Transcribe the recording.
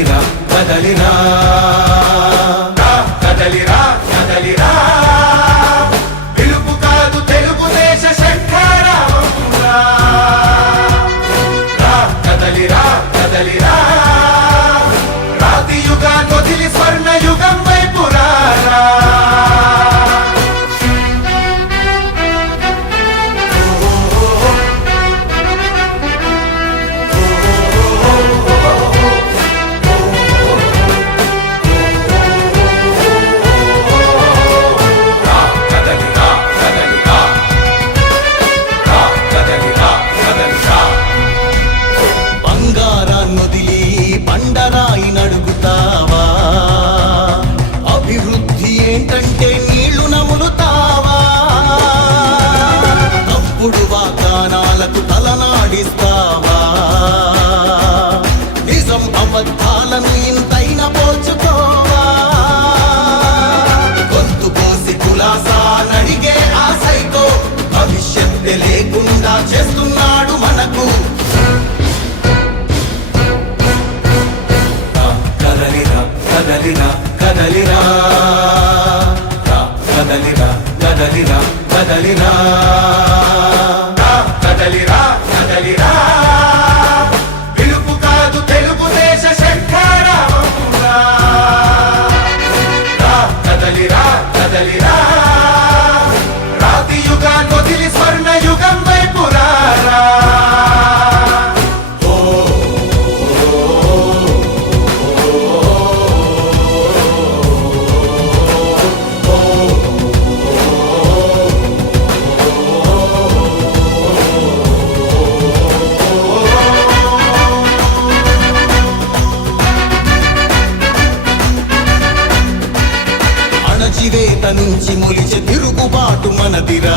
కదిలినా కదలినా కదలినా. నుంచి మొలిచే తిరుగుబాటు మనదిరా.